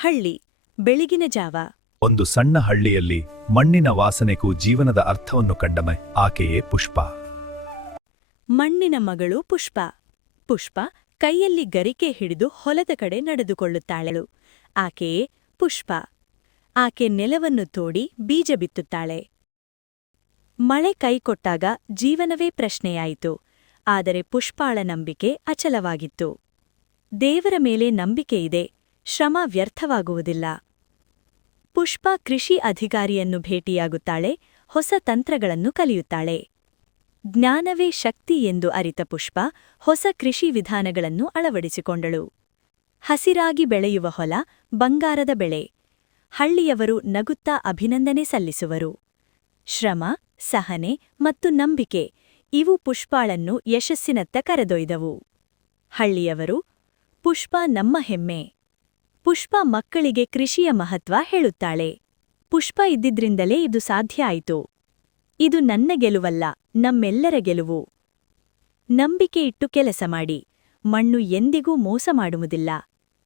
ಹಳ್ಳಿ ಬೆಳಗಿನ ಜಾವ. ಒಂದು ಸಣ್ಣ ಹಳ್ಳಿಯಲ್ಲಿ ಮಣ್ಣಿನ ವಾಸನೆಗೂ ಜೀವನದ ಅರ್ಥವನ್ನು ಕಂಡಮೆ ಆಕೆಯೇ ಪುಷ್ಪ. ಮಣ್ಣಿನ ಮಗಳು ಪುಷ್ಪ. ಪುಷ್ಪ ಕೈಯಲ್ಲಿ ಗರಿಕೆ ಹಿಡಿದು ಹೊಲದ ಕಡೆ ನಡೆದುಕೊಳ್ಳುತ್ತಾಳೆಳು. ಆಕೆಯೇ ಪುಷ್ಪ. ಆಕೆ ನೆಲವನ್ನು ತೋಡಿ ಬೀಜ ಬಿತ್ತುತ್ತಾಳೆ. ಮಳೆ ಕೈಕೊಟ್ಟಾಗ ಜೀವನವೇ ಪ್ರಶ್ನೆಯಾಯಿತು. ಆದರೆ ಪುಷ್ಪಾಳ ನಂಬಿಕೆ ಅಚಲವಾಗಿತ್ತು. ದೇವರ ಮೇಲೆ ನಂಬಿಕೆಯಿದೆ. ಶ್ರಮ ವ್ಯರ್ಥವಾಗುವುದಿಲ್ಲ. ಪುಷ್ಪ ಕೃಷಿ ಅಧಿಕಾರಿಯನ್ನು ಭೇಟಿಯಾಗುತ್ತಾಳೆ, ಹೊಸ ತಂತ್ರಗಳನ್ನು ಕಲಿಯುತ್ತಾಳೆ. ಜ್ಞಾನವೇ ಶಕ್ತಿ ಎಂದು ಅರಿತ ಪುಷ್ಪ ಹೊಸ ಕೃಷಿ ವಿಧಾನಗಳನ್ನು ಅಳವಡಿಸಿಕೊಂಡಳು. ಹಸಿರಾಗಿ ಬೆಳೆಯುವ ಹೊಲ, ಬಂಗಾರದ ಬೆಳೆ. ಹಳ್ಳಿಯವರು ನಗುತ್ತಾ ಅಭಿನಂದನೆ ಸಲ್ಲಿಸುವರು. ಶ್ರಮ, ಸಹನೆ ಮತ್ತು ನಂಬಿಕೆ ಇವು ಪುಷ್ಪಾಳನ್ನು ಯಶಸ್ಸಿನತ್ತ ಕರೆದೊಯ್ದವು. ಹಳ್ಳಿಯವರು, ಪುಷ್ಪ ನಮ್ಮ ಹೆಮ್ಮೆ. ಪುಷ್ಪ ಮಕ್ಕಳಿಗೆ ಕೃಷಿಯ ಮಹತ್ವ ಹೇಳುತ್ತಾಳೆ. ಪುಷ್ಪ ಇದ್ದಿದ್ರಿಂದಲೇ ಇದು ಸಾಧ್ಯ ಆಯಿತು. ಇದು ನನ್ನ ಗೆಲುವಲ್ಲ, ನಮ್ಮೆಲ್ಲರ ಗೆಲುವು. ನಂಬಿಕೆ ಇಟ್ಟು ಕೆಲಸ ಮಾಡಿ, ಮಣ್ಣು ಎಂದಿಗೂ ಮೋಸ ಮಾಡುವುದಿಲ್ಲ.